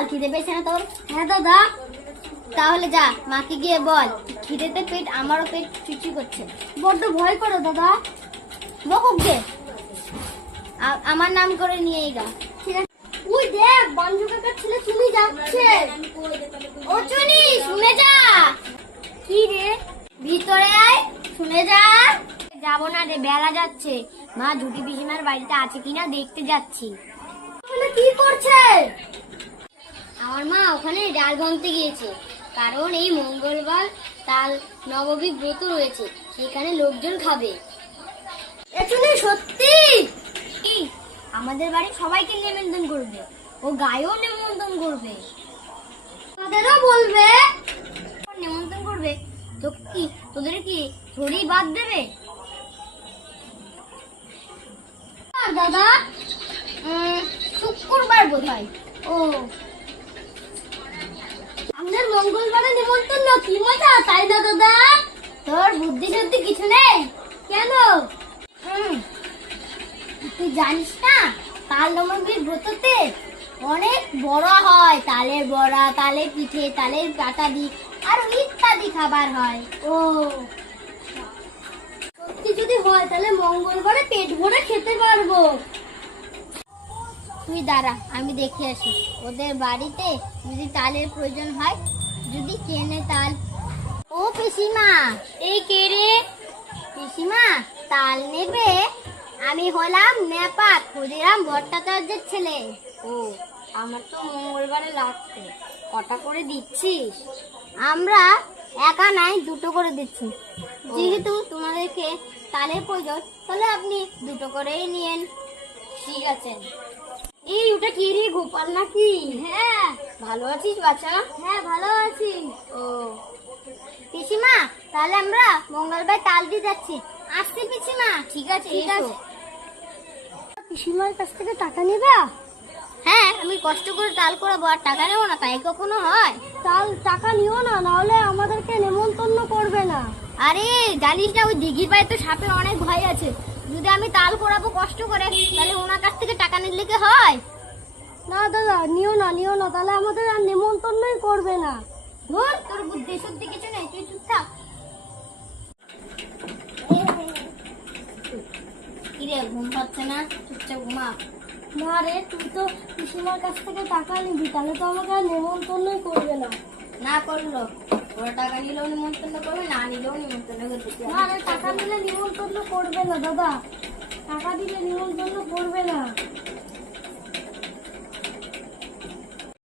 বল খিদে পেয়েছে না তোর হ্যাঁ দাদা। তাহলে যা, মাকে গিয়ে বল। খিদেতে পেট, আমারও পেট চুচি করছে। বড্ড ভয় করো দাদা। বকুক গে আমার নাম করে নিয়ে গা উই দেখ বাঞ্জু কাকার ছেলে চুনি যাচ্ছে। ও চুনি শুনে যা। কি রে? ভিতরে আয়, শুনে যা। যাব না রে, বেলা যাচ্ছে। মা ঝুটি পিসিমার বাড়িতে আছে কিনা দেখতে যাচ্ছি। কি করছে? আমার মা ওখানে ডাল ভাঙতে গিয়েছে। কারণ এই মঙ্গলবার তাল নবমী ব্রত রয়েছে, সেখানে লোকজন খাবে। সত্যি? কি আমাদের বাড়ি সবাইকে নিমন্ত্রণ করবে, ও গায়েও নিমন্ত্রণ করবে। তাদেরও বলবে নিমন্ত্রণ করবে, তো কি, তোদের কি থোড়ি বাদ দেবে? দাদা শুক্রবার বোধ হয় ও। মঙ্গলবারে নিমন্ত্রণ কি মজা তাই না দাদা? তোর বুদ্ধি শুদ্ধি কিছু নেই? কেন? তুই জানিস না তাল নবমীর ব্রততে অনেক বড়া হয় তালের বড়া তালের পিঠে তালের পাতাদি আর ইত্যাদি খাবার হয়। ও। সত্যি যদি হয় তাহলে মঙ্গলবারে পেট ভরে খেতে পারব। তুই দাঁড়া আমি দেখে আসি। ওদের বাড়িতে যদি তালের প্রয়োজন হয় যদি কেনে তাল ও পিসিমা এই কে রে? পিসিমা তাল নেবে? আমি হলাম নেপা ক্ষুদিরাম ভট্টাচার্যের ছেলে। ও আমার তো মঙ্গলবারে লাগছে। কটা করে দিচ্ছিস? আমরা একা নাই দুটো করে দিচ্ছি। যেহেতু তোমাদেরকে তালের প্রয়োজন তাহলে আপনি দুটো করেই নিয়েন। ঠিক আছে। এই ওটা কি রে গোপাল নাকি? হ্যাঁ। ভালো আছিস বাচ্চা হ্যাঁ ভালো আছি। ও। পিসিমা তাহলে আমরা মঙ্গলবার তাল দিয়ে যাচ্ছি। আসছি পিসিমা। ঠিক আছে ঠিক আছে। পিসিমার কাছ থেকে টাকা নেবা? হ্যাঁ আমি কষ্ট করে তাল করাবো আর টাকা নেব না তাই কখনো হয়? তাল টাকা নিও না নাহলে আমাদেরকে নেমন্তন্ন করবে না। আরে জানিস না ওই দিঘির পায়ে তো সাপের অনেক ভয় আছে। যদি আমি তাল করাবো কষ্ট করে তাহলে ওনার কাছ থেকে টাকা নিলে কি হয়? না দাদা নিও না নিও না তাহলে আমাদের আর নেমন্তন্নই করবে না। ধর তোর বুদ্ধি কিছু নেই তুই চুপ থাক। কিরে ঘুম পাচ্ছে না? চুপচাপ ঘুমা। না রে তুই তো পিসিমার কাছ থেকে টাকা নিবি তাহলে তো আমাকে আর নেমন্তন্নই করবে না। না করল। ওরা টাকা নিলেও নিমন্ত্রণ করবে না নিলেও নিমন্ত্রণ করবে। না রে টাকা দিলে নিমন্ত্রণ করবে না দাদা। টাকা দিলে নিমন্ত্রণ করবে না।